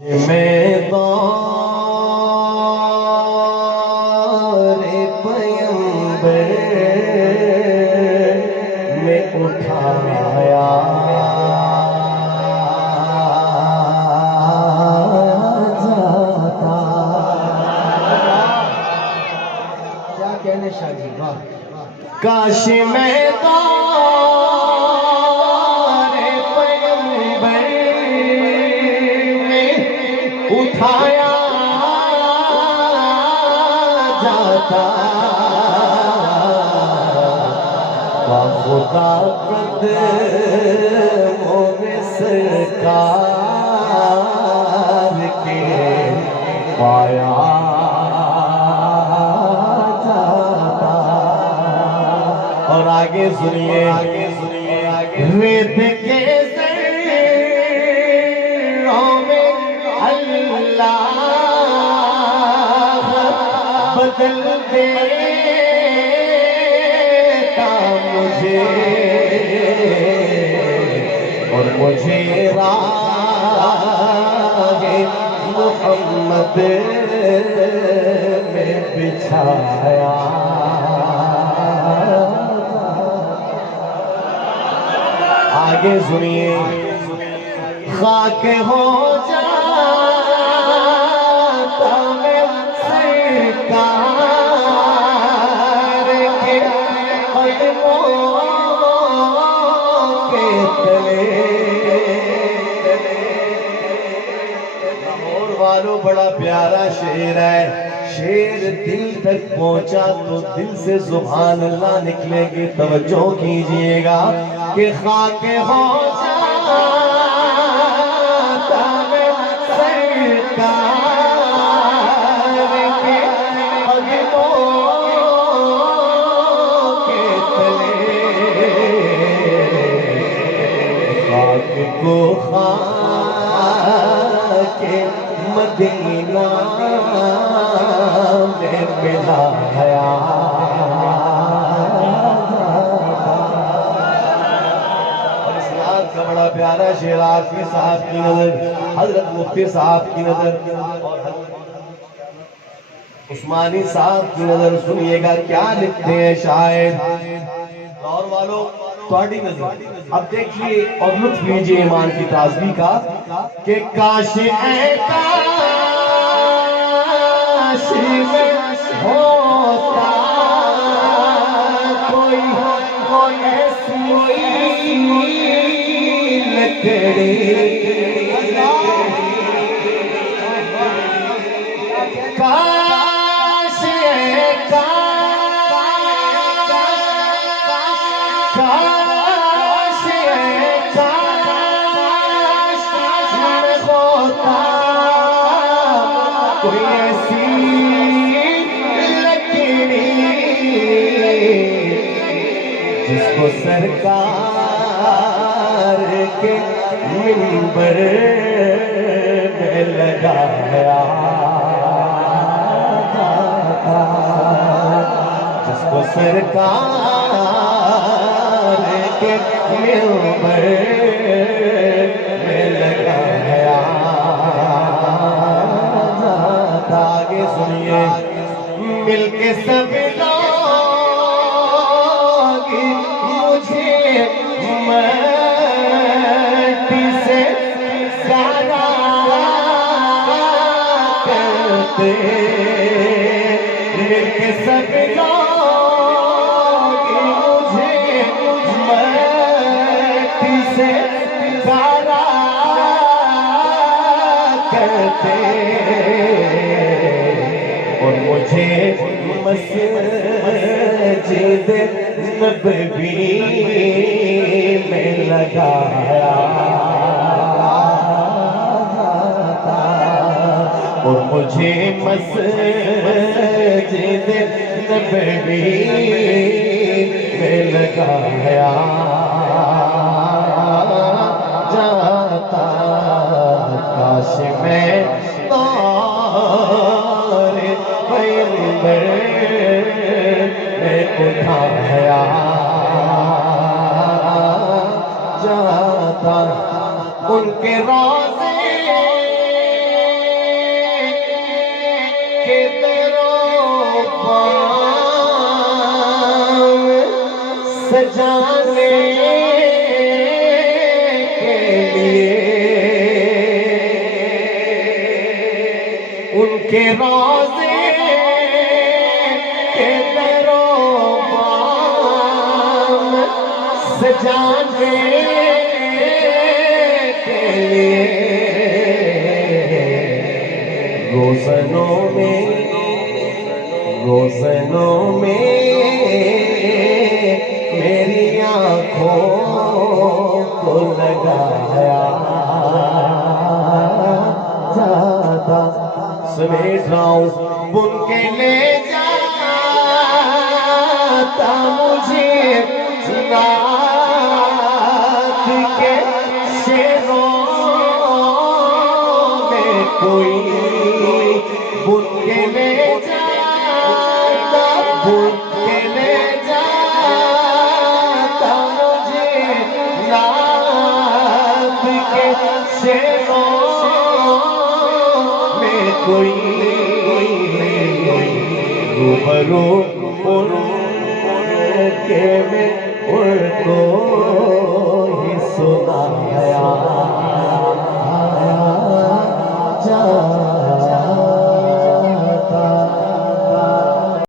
मैं तारे पैगंबर में उठाया जाता। क्या कहने शादी वाह। काश मैं तारे पैगंबर में उठाया जाता। खुदा कदमों में सरकार के पाया जाता। और आगे सुनिए, रेत के ज़र्रों में अल्लाह बदल देता मुझे, और मुझे राहे मोहम्मद में बिछाया। आगे सुनिए, खाक हो जाता मैं सरकार के कदमों के तले। लाहौर वालों, बड़ा प्यारा शेर है। शेर दिल तक पहुंचा तो दिल से सुभान अल्लाह निकलेगी। तवज्जो कीजिएगा कि खाक हो जाता मैं सरकार के कदमों के तले। खाक को खाके मदीना में मिलाया। बड़ा प्यारा शेर आफी साहब की नजर, हजरत मुफ्ती साहब की नजर और उस्मानी साहब की नजर। सुनिएगा क्या लिखते हैं शायर। और वालों, थोड़ी नजर अब देखिए और लुत्फ लीजिए ईमान की ताजगी का कि काश ऐ काश में होता कोई ऐसी लकड़ी, काश काश होता कोई ऐसी लकड़ी जिसको सरकार के मिंबर में लगाया जाता। जिसको सरकार के मिंबर में लगाया जाता। आगे सुनिए, मिलके सब लोग मुझे मट्टी से सारा करते। मिलके सब लोग मुझे मट्टी से सारा करते, और मुझे मस्जिद नबवी में लगाया जाता। और मुझे मस्जिद नबवी में लगाया जाता। काश मैं तारे पैगंबर में उठाया जाता। उनके रोज़े सजाने के लिए उनके रोज़े के दरोबान सजाने के लिए रोज़नों में मेरी आँखों को लगाया जाता। समेट रहा हूँ बुन के ले जाता मुझे रात के शेरों में कोई बुन के ले जाता, बुन के ले जाता मुझे रात के शेरों में कोई रूबरू के मैं उनको